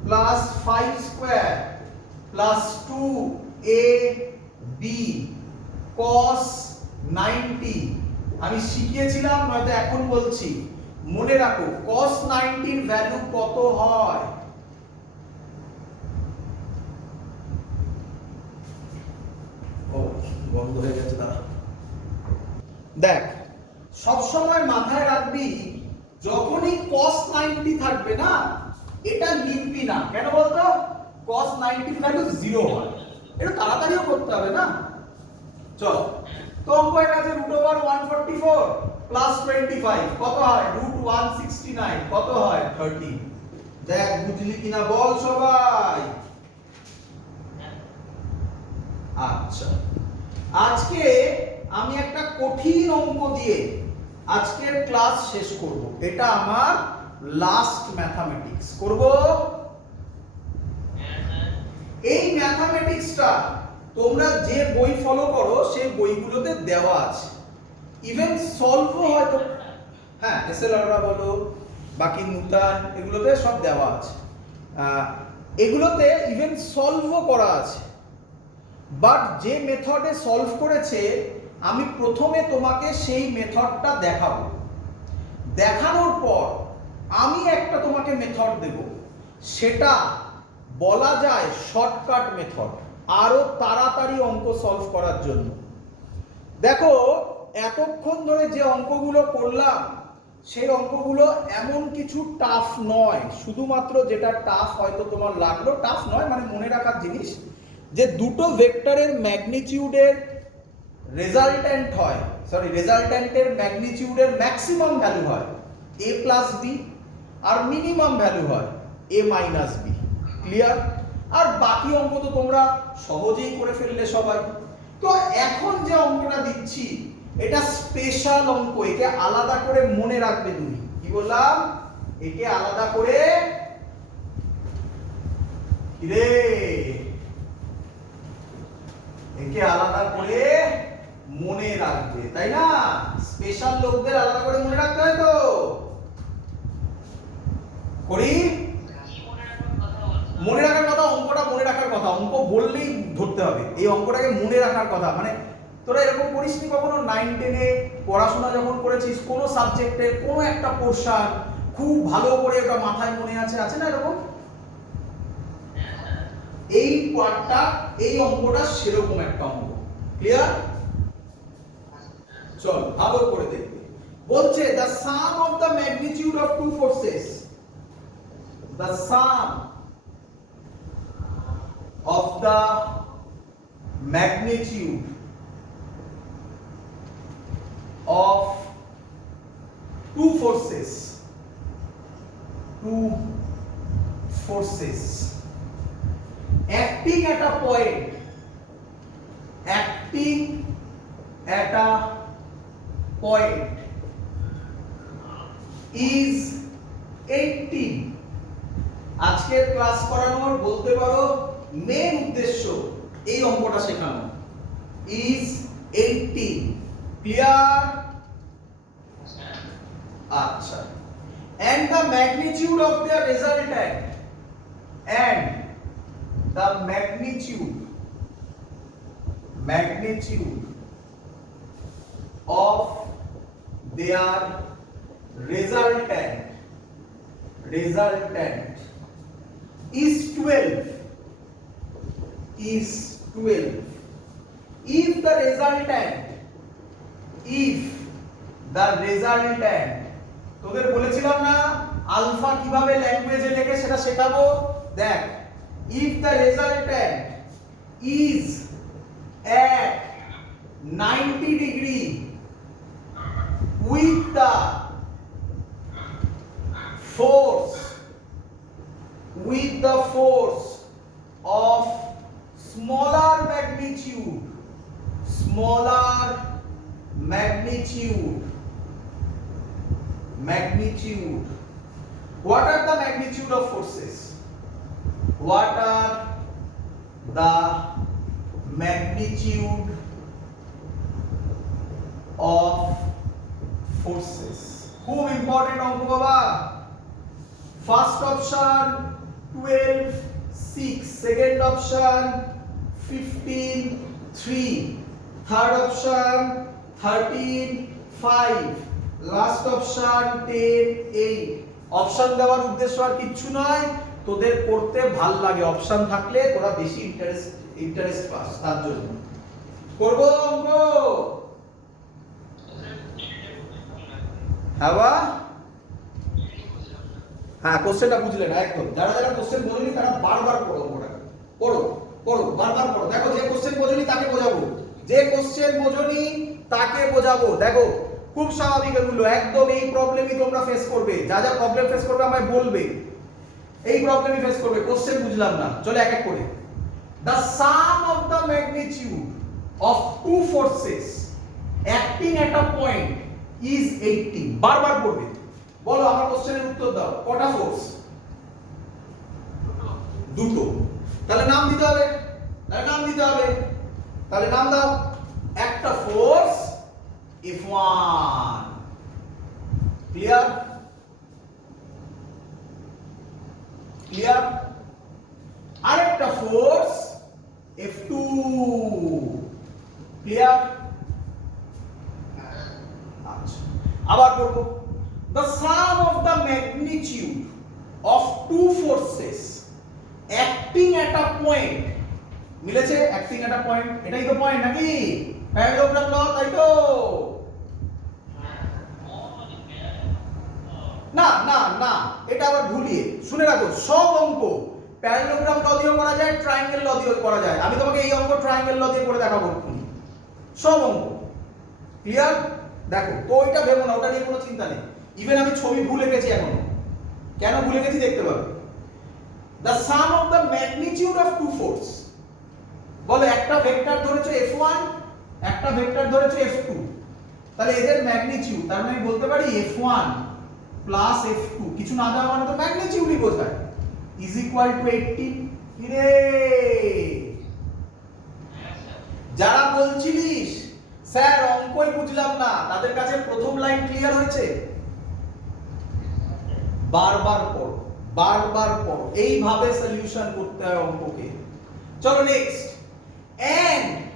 plus 5 square plus 2ab cos 90। আমি শিখিয়েছিলাম, নয়তো এখন বলছি, মনে রাখো cos 90 এর ভ্যালু কত হয়? ও বন্ধ হয়ে গেছে, দাঁড়া। দেখ, সব সময় মাথায় রাখবি, যখনই cos 90 থাকবে না, এটা লিখবি না। কেন বলতো? cos 90 এর ভ্যালু 0 হয়। এটা তাড়াতাড়িও করতে হবে না। চল, তো অঙ্ক এর কাছে √144 প্লাস 25 কত হয় √169 কত হয় 30। দেখ বুঝলি কিনা বল সবাই। আচ্ছা, আজকে আমি একটা কঠিন অঙ্ক দিয়ে আজকের ক্লাস শেষ করব। এটা আমার লাস্ট ম্যাথমেটিক্স করব। এই ম্যাথমেটিক্সটা তোমরা যে বই ফলো করো সেই বইগুলোতে দেওয়া আছে, ইভেন সলভও হয়তো, হ্যাঁ এসএলআররা বলো বাকি নূতন এগুলোতে সব দেওয়া আছে, এগুলোতে ইভেন সলভও করা আছে। বাট যে মেথডে সলভ করেছে আমি প্রথমে তোমাকে সেই মেথডটা দেখাবো, দেখানোর পর আমি একটা তোমাকে মেথড দেব, সেটা বলা যায় শর্টকাট মেথড, আরো তাড়াতাড়ি অঙ্ক সলভ করার জন্য। দেখো এতক্ষণ ধরে যে অঙ্কগুলো করলাম সেই অঙ্কগুলো এমন কিছু টাফ নয়, শুধুমাত্র যেটা টাফ হয়তো তোমার লাগলো, টাফ নয় মানে মনে রাখার জিনিস, যে দুটো ভেক্টরের ম্যাগনিটিউডের রেজাল্ট্যান্ট হয়, সরি রেজাল্ট্যান্টের ম্যাগনিটিউডের ম্যাক্সিমাম ভ্যালু হয় a প্লাস বি আর মিনিমাম ভ্যালু হয় a মাইনাস বি। ক্লিয়ার? আর বাকি অঙ্ক তো তোমরা সহজেই করে ফেললে সবাই। তো এখন যে অঙ্কটা দিচ্ছি এটা স্পেশাল অঙ্ক, একে আলাদা করে মনে রাখবে তুমি। কি বললাম? একে আলাদা করে রে একে আলাদা করে মনে রাখবে, তাই না? স্পেশাল লোকদের আলাদা করে মনে রাখতে হয় তো। করি মনে রাখার কথা, অঙ্কটা মনে রাখার কথা, অঙ্ক বললেই ধরতে হবে, এই অঙ্কটাকে মনে রাখার কথা। মানে তোরা এরকম করিসনি কখনো 9-10 এ পড়াশোনা যখন করেছিস কোনো সাবজেক্টের কোনো একটা পোরশন খুব ভালো করে ওটা মাথায় মনে আছে না এরকম? এই পার্টটা, এই অঙ্কটা সেরকম একটা অঙ্ক। ক্লিয়ার? চল ভালো করে দেখবে। বলছে the sum of the magnitude of two forces, the sum of the magnitude of two forces acting at a point, acting at a point is 18। আজকের ক্লাস করানোর বলতে পারো মেন উদ্দেশ্য এই অঙ্কটা শেখানো, is 18। ক্লিয়ার? আচ্ছা, and the magnitude of their resultant, and the magnitude of their resultant is 12 if the resultant তোদের বলেছিলাম না আলফা কিভাবে ল্যাঙ্গুয়েজে লেখে সেটা শেখাবো। দেখ, if the resultant is at 90 degree with the force of smaller magnitude, what are the magnitude of forces? What are the magnitude of forces? খুব ইম্পর্টেন্ট অঙ্ক বাবা। First option 12 6, second option 15 3, third option 13 5, last option 10 8। Option দেওয়ার উদ্দেশ্য আর কিচ্ছু নয়, তোদের করতে ভাল লাগে, অপশন থাকলে তোরা বেশি ইন্টারেস্ট পাস, তার জন্য করব অঙ্ক। হ্যাঁ কোশ্চেনটা বুঝলে না একদম। যারা যারা কোশ্চেন বোঝেনি তারা বারবার পড়ো অঙ্কটা, পড়ো বারবার পড়ো। দেখো যে কোশ্চেন বোঝেনি তাকে বোঝাবো, যে কোশ্চেন বোঝেনি তাকে বোঝাবো। দেখো খুব স্বাভাবিক এগুলো, একদম এই প্রবলেমই তোমরা ফেস করবে, যা যা প্রবলেম ফেস করবে আমায় বলবে, এই প্রবলেমই ফেস করবে। কোশ্চেন বুঝলাম না, চলো এক এক করে। The sum of the magnitude of two forces acting at a point is 80। বারবার পড়বে, বলো আমার কোশ্চেনের উত্তর দাও। কটা ফোর্স? দুটো। তাহলে নাম দিতে হবে, তাহলে নাম দাও। একটা ফোর্স F1, ক্লিয়ার? আরেকটা ফোর্স F2, ক্লিয়ার? আচ্ছা, আবার করব। The sum of the magnitude of two forces acting at a point, মিলেছে? acting at a point, এটাই তো পয়েন্ট নাকি? প্যারালোগ্রাম ল, তাই তো? না না না, এটা আবার ভুলিয়ে শুনে রাখো, সব অঙ্ক প্যারালোগ্রাম ল দিয়েও করা যায়, ট্রায়াঙ্গেল ল দিয়েও করা যায়। আমি তোমাকে এই অঙ্ক ট্রায়াঙ্গেল ল দিয়ে করে দেখাবো, সব অঙ্ক, ক্লিয়ার? দেখো তো, ওইটা ভেবো না, ওটা নিয়ে কোনো চিন্তা নেই। ইভেন আমি ছবি ভুলে গেছি এখনো, কেন ভুলে গেছি দেখতে পাবে। The sum of the magnitude of two force, বলো একটা ভেক্টর ধরেছো F1, একটা ভেক্টর ধরেছো F2, তাহলে এদের ম্যাগনিটিউড, তার মানে আমি বলতে পারি F1 প্লাস F2, কিছু না দেওয়া মানে তো ম্যাগনিটিউডই বোঝায়, ইজ ইকুয়াল টু 80। কিরে যারা বলছিলিস স্যার অঙ্কই বুঝলাম না, তাদের কাছে প্রথম লাইন ক্লিয়ার হয়েছে? বারবার পড়ো, এইভাবে সলিউশন করতে হয় অঙ্ককে। চলো next. and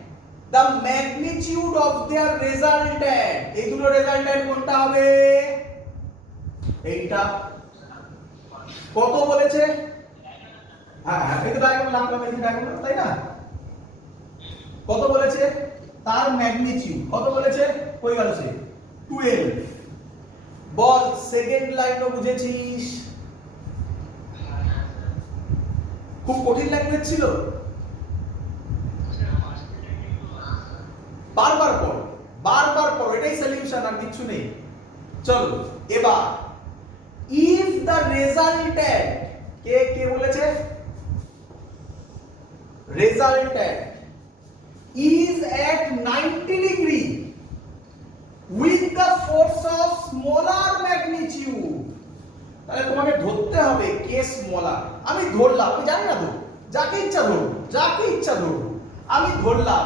the magnitude of their resultant, এই দুটো রেজাল্ট্যান্ট কোনটা হবে? এইটা। কত বলেছে? হ্যাঁ এই তো ডায়াগ্রাম নামলাম, এই ডায়াগ্রাম, তাই না? কত বলেছে? তার ম্যাগনিটিউড কত বলেছে? কই গেল সে? 12। বল সেকেন্ড লাইনও বুঝেছিস? খুব কঠিন ল্যাঙ্গুয়েজ ছিল? বারবার পড়ো, এটাই সলিউশন, আর কিছু নেই। চলো এবার, if the resultant, কে বলেছে? resultant is at 90 degree with the force of smaller magnitude, তাহলে তোমাকে ধরতে হবে কে স্মলার। আমি ধরলাম, আমি জানি না তো, যাকে ইচ্ছা ধরবো, আমি ধরলাম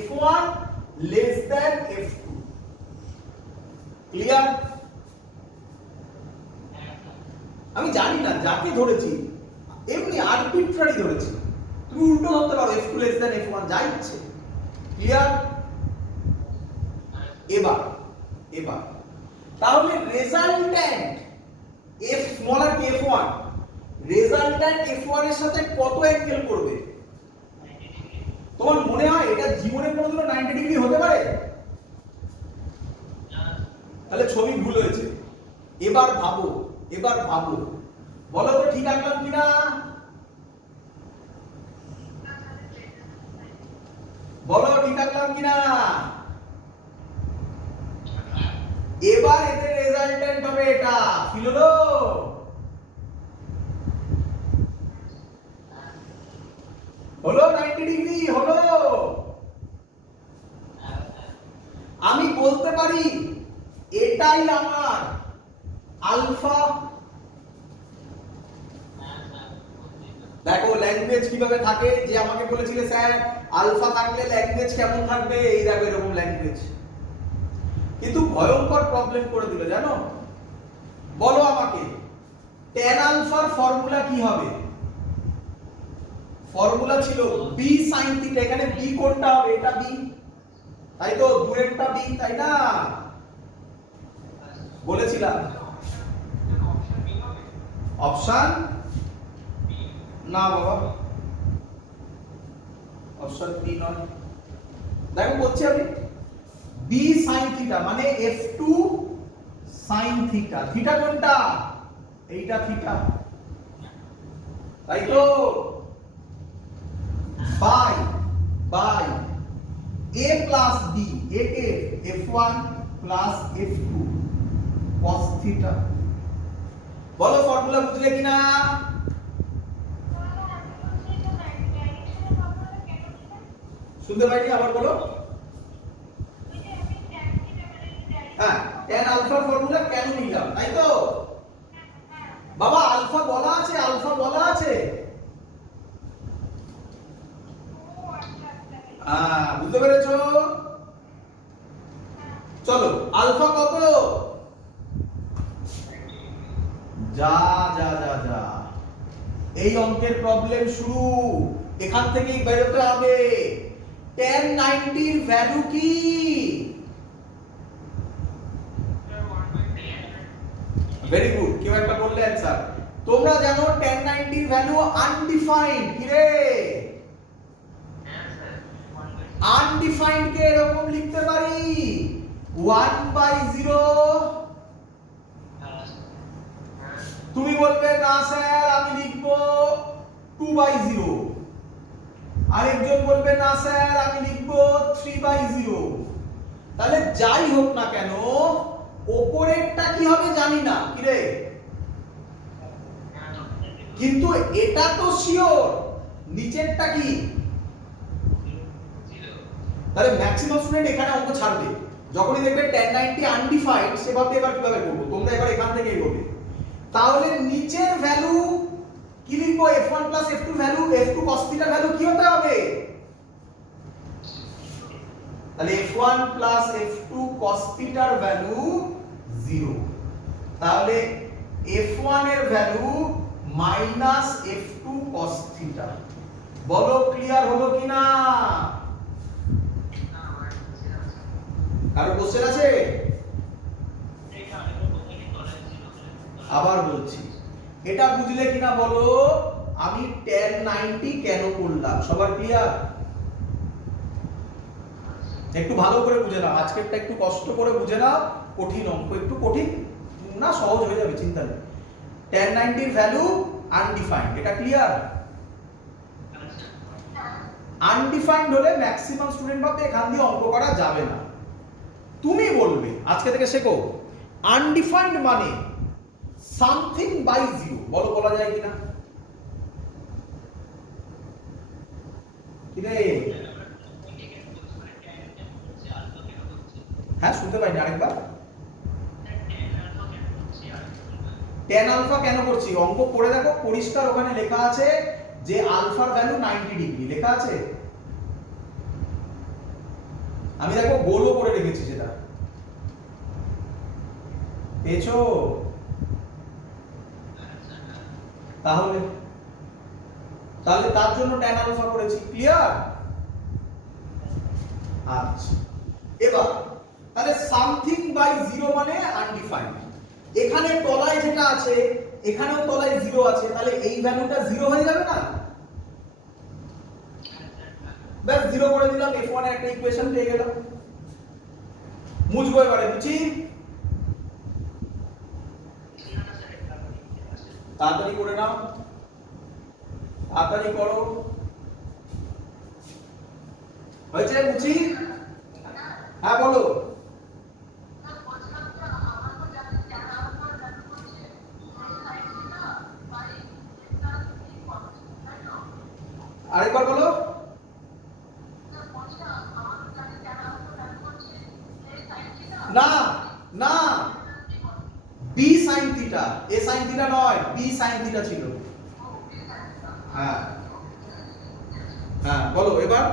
F1 less than F2, clear? আমি জানি না, যাকে ধরেছি এমনি আরবিট্রারি ধরেছি, তুমি উল্টো ধরতে পারো, F2 less than F1, যা ইচ্ছে, ক্লিয়ার? এবার তাহলে রেজাল্ট্যান্ট F স্মলার কে F1, রেজাল্ট্যান্ট F1 এর সাথে কত অ্যাঙ্গেল করবে? তোমার মনে হয় এটা জীবনে কোনোদিনও 90 ডিগ্রি হতে পারে? তাহলে ছবি ভুল হয়েছে। এবার ভাবো, বলো তো ঠিক আঁকলাম কিনা? এবার এদের রেজাল্ট্যান্ট হবে এটা, ফিল হলো? হলো 90 ডিগ্রি হলো? আমি বলতে পারি এটাই আমার আলফা। দেখো ল্যাঙ্গুয়েজ কিভাবে থাকে, যে আমাকে বলেছিলে স্যার আলফা থাকলে ল্যাঙ্গুয়েজ কেমন থাকবে, এই দেখো এরকম ল্যাঙ্গুয়েজ, কিন্তু ভয়ঙ্কর প্রবলেম করে দিল জানো। বলো আমাকে tan আলফার ফর্মুলা কি হবে? ফর্মুলা ছিল b sin থিটা, এখানে b কোনটা হবে? এটা b, তাই তো? দুয়েরটা b, তাই না? বলেছিলাম অপশন না বাবা, অপশন বি নয়। দেখো বলছি আমি b sin থিটা মানে f2 sin থিটা, থিটা কোনটা? এইটা থিটা, তাই তো? By a plus b, a কে f1 plus f2 cos theta. বলো ফর্মুলা বুঝলে কিনা? শুনতে পাইনি, আবার বলো। হ্যাঁ, tan আলফা ফর্মুলা কেন নিলাম, তাই তো? বাবা আলফা বলা আছে, আলফা বলা আছে। বুঝতে পেরেছো? চলো আলফা কত? যা যা যা যা, এই অঙ্কের প্রবলেম শুরু এখান থেকেই বেরোতে হবে। tan 90 এর ভ্যালু কি? ভেরি গুড, কেউ একটা বললে অ্যানসার। তোমরা জানো tan 90 এর ভ্যালু আনডিফাইন্ড। কি রে? আনডিফাইন্ড কে এরকম লিখতে পারি 1/0। তুমি বলবে না স্যার আমি লিখব 2/0, আরেকজন বলবে না স্যার আমি লিখব 3/0। তাহলে যাই হোক না কেন উপরেরটা কি হবে জানি না, কি রে? কিন্তু এটা তো শিওর নিচেরটা কি। তাহলে ম্যাক্সিমাম স্টুডেন্ট এখানে অঙ্ক ছাড়বে যখনই দেখবে tan 90 আনডিফাইন্ড। সেভাবে এবার কিভাবে করব, তোমরা এবার এখান থেকে এগোবে। তাহলে নিচের ভ্যালু কি লিখবো? f1 f2 value, f2 cos θ value কি হতে হবে? তাহলে f1 f2 cos θ এর ভ্যালু 0। তাহলে f1 এর ভ্যালু -f2 cos θ। বলো ক্লিয়ার হলো কিনা? আর কোশ্চেন আছে? আবার বলছি, এটা বুঝলে কিনা বলো। আমি tan 90 কেন করলাম, সবার ক্লিয়ার? একটু ভালো করে বুঝে নাও, আজকেরটা একটু কষ্ট করে বুঝে নাও। কঠিন অঙ্ক, একটু কঠিন না, সহজ হয়ে যাবে, চিন্তা নেই। tan 90 এর ভ্যালু আনডিফাইন্ড, এটা ক্লিয়ার? আনডিফাইন্ড হলে ম্যাক্সিমাম স্টুডেন্ট ভাবে এখান দিয়ে অঙ্ক করা যাবে না। তুমি বলবে আজকে থেকে শেখো আনডিফাইন্ড মানে সামথিং বাই 0। বলো বলা যায় কিনা? কি রে? হ্যাঁ শুনতে পাইনি, আরেকবার। tan আলফা কেন করছি? অঙ্ক করে দেখো পরিষ্কার, ওখানে লেখা আছে যে আলফার ভ্যালু 90 ডিগ্রি লেখা আছে। আমি দেখো গোলও করে রেখেছি সেটা, পেয়েছো? তাহলে তাহলে তার জন্য tan আলফা করেছি, ক্লিয়ার? আচ্ছা এবার তাহলে সামথিং বাই 0 মানে আনডিফাইন্ড। এখানে তলায় যেটা আছে এখানেও তলায় 0 আছে, তাহলে এই ভ্যালুটা 0 হয়ে যাবে না? ব্যাস 0 করে দিলাম, f1 এর একটা ইকুয়েশন পেয়ে গেলাম। মুছবো এবারে, বুঝি? তাড়াতাড়ি করে নাও, তাড়াতাড়ি করো। হয়েছে বুঝি? হ্যাঁ বলো। আরেকবার বলো। না না, b sin θ, a sin θ নয়, b sin θ ছিল। হ্যাঁ হ্যাঁ বলো এবার।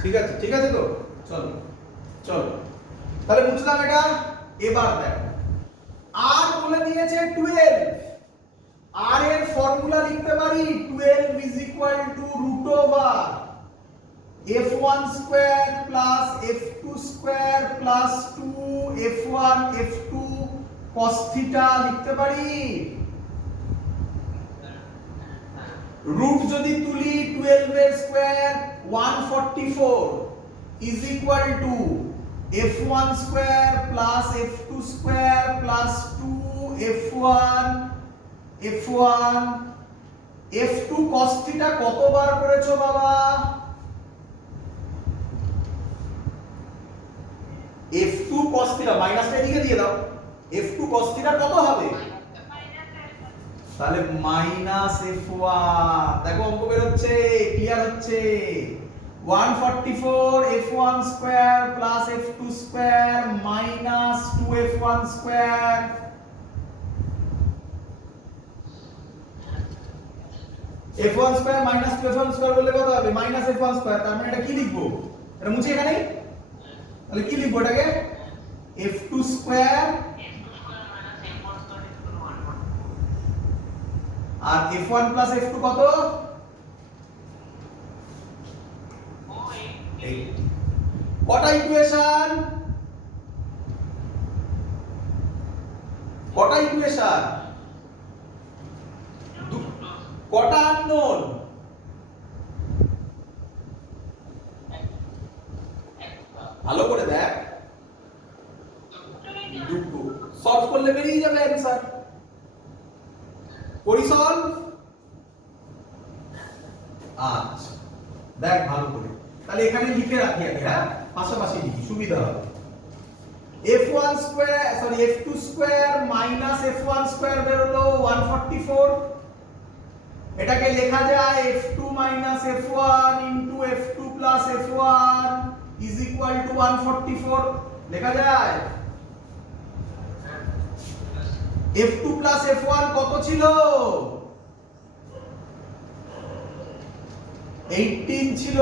ঠিক আছে ঠিক আছে তো, চলো চলো তাহলে বুঝলাম এটা। এবার দেখো আর বলে দিয়েছে 12। আর এর ফর্মুলা লিখতে পারি 12 is equal to root over f1 square plus f2 square plus 2 f1 f2 cos theta লিখতে পারি। রুট যদি তুলি 12 এর square 144 is equal to f1 square plus f2 square plus 2 f1 f2 cos theta কতবার করেছো বাবা? থিটা, মাইনাসটা এদিকে দিয়ে দাও, f2 cos থিটা কত হবে? তাহলে মাইনাস f1, দেখো অঙ্ক বের হচ্ছে, ক্লিয়ার হচ্ছে। 144 f1 square plus f2 square minus 2f1 square. f1 square minus 2f1 square বললে কত হবে? Minus f1 square. তার মানে এটা কি লিখবো? এটা মুছে এখানে, তাহলে কি লিখবো এটাকে? f2 স্কয়ার আর f1 প্লাস f2 কত? 8। কটা ইকুয়েশন? কটা ইকুয়েশন? কটা আননোন? ভালো করে দেখ, দুটো। সলভ করলে বেরিয়ে যাবে অ্যানসার। করি সলভ? আচ্ছা দেখ ভালো করে, তাহলে এখানে লিখে রাখি আগে, হ্যাঁ পাশাপাশি লিখি সুবিধা হবে। f1 square sorry f2 square minus f1 square বের হলো 144। এটাকে লেখা যায় f2 minus f1 into f2 plus f1 is equal to 144 লেখা যায়। f2 প্লাস f1 কত ছিল? 18 ছিল।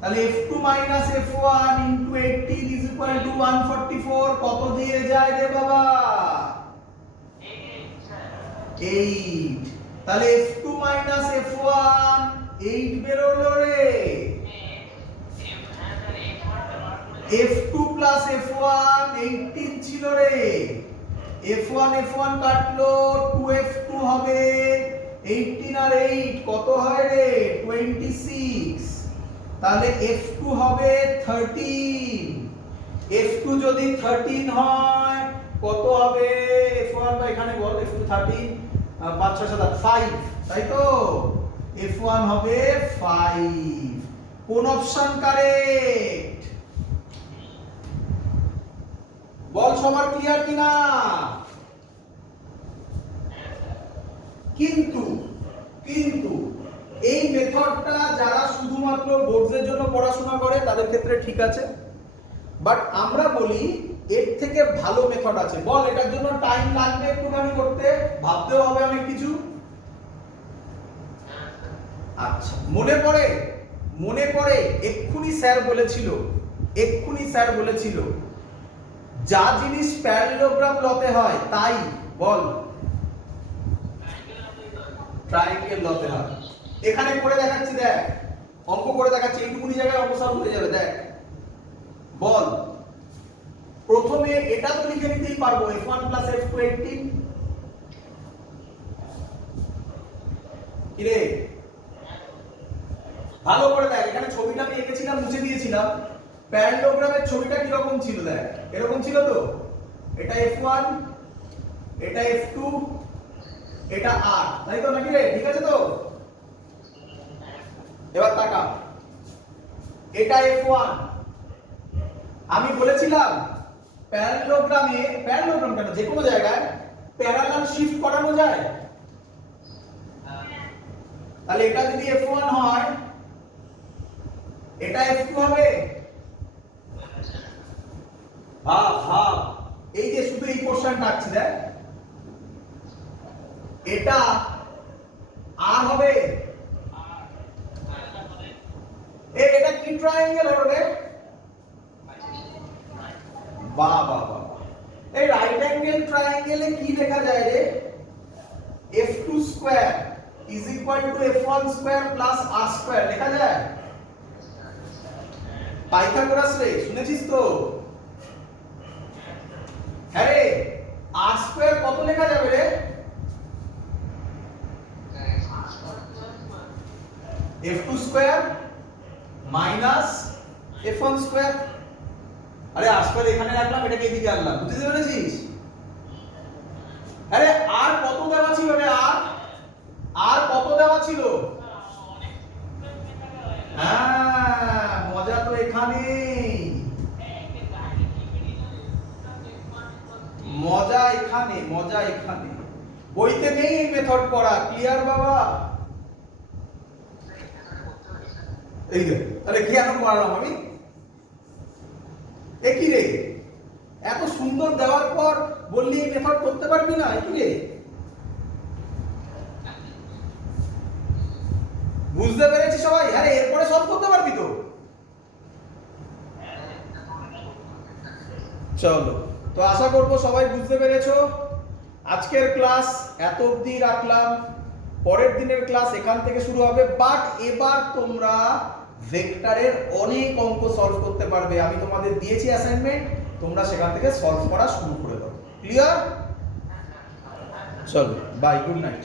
তাহলে f2 minus f1 into 18 is equal to 144 কত দিয়ে যায় রে বাবা? 8। তাহলে f2 মাইনাস f1 8 বের হলো রে। f2 প্লাস f1 18 ছিল রে। f1 f1 কাটলো 2f2 হবে, 18 আর 8 কত হয় রে? 26। তাহলে f2 হবে 13। f2 যদি 13 হয় কত হবে? f1 বা এখানে বল f2 13 5 6 7 8 5, তাই তো? f1 হবে 5। কোন অপশন কারেক্ট? বল সবার ক্লিয়ার কিনা? কিন্তু কিন্তু এই মেথডটা যারা শুধুমাত্র বোর্ডসের জন্য পড়াশোনা করে তাদের ক্ষেত্রে ঠিক আছে, বাট আমরা বলি এর থেকে ভালো মেথড আছে। বল এটার জন্য টাইম লাগবে একটুখানি করতে, ভাবতেও হবে অনেক কিছু। আচ্ছা মনে পড়ে? মনে পড়ে এক্ষুনি স্যার বলেছিল যা জিনিস প্যারালেলোগ্রাম লতে হয় তাই বল ট্রায়াঙ্গেল লতে হয়। এখানে করে দেখাচ্ছি, দেখ অঙ্ক করে দেখাচ্ছি, এইটুকুনি জায়গায় অঙ্ক সলভ হয়ে যাবে। দেখ বল, প্রথমে এটা তো লিখে নিতেই পারবো f1 প্লাস f2 18। কি রে ভালো করে দেখ, এখানে ছবিটা আমি এঁকেছিলাম মুছে দিয়েছিলাম। প্যারালেলোগ্রামের ছবিটা কি রকম ছিল দেখ, এরকম ছিল তো। এটা f1, এটা f2, এটা r, তাই তো নাকি রে? ঠিক আছে তো? এবার তাকা, এটা f1। আমি বলেছিলাম প্যারালেলোগ্রাম কেন যে কোনো জায়গায় প্যারালাল শিফট করানো যায়। তাহলে এটা যদি f1 হয় এটা f2 হবে। ভাব এই যে শুধু এই পোরশনটা আছে দেখ, এটা r হবে। এটা কি ট্রায়াঙ্গেল হলো রে? বাহ বাহ বাহ, এই রাইট অ্যাঙ্গেল ট্রায়াঙ্গেলে কি লেখা যায় রে? f2 square is equal to f1 square plus r square লেখা যায়। পাইথাগোরাস রে শুনেছিস তো? হ্যাঁ রে, r স্কয়ার কত লেখা যাবে রে? f2 square minus f1 square. আরে r স্কয়ার এখানে রাখলাম, এটাকে এদিকে আনলাম, বুঝতে পেরেছিস? আরে r কত দেওয়া ছিল রে? r কত দেওয়া ছিল? হ্যাঁ মজা তো এখানে। মজা এখানে। বইতে নেই এই মেথড করা, ক্লিয়ার বাবা? এই যে তাহলে কেন করালাম আমি? একই রে, এত সুন্দর দেওয়ার পর বললি এই মেথড করতে পারবি না, একই রে। বুঝতে পেরেছি সবাই? আরে এরপরে সলভ করতে পারবি তো? চলো, তো আশা করব সবাই বুঝতে পেরেছো। আজকের ক্লাস এত অবধি রাখলাম, পরের দিনের ক্লাস এখান থেকে শুরু হবে। বাট এবার তোমরা ভেক্টরের অনেক অঙ্ক সলভ করতে পারবে। আমি তোমাদের দিয়েছি অ্যাসাইনমেন্ট, তোমরা সেখান থেকে সলভ করা শুরু করে দাও। ক্লিয়ার? চলো, বাই, গুড নাইট।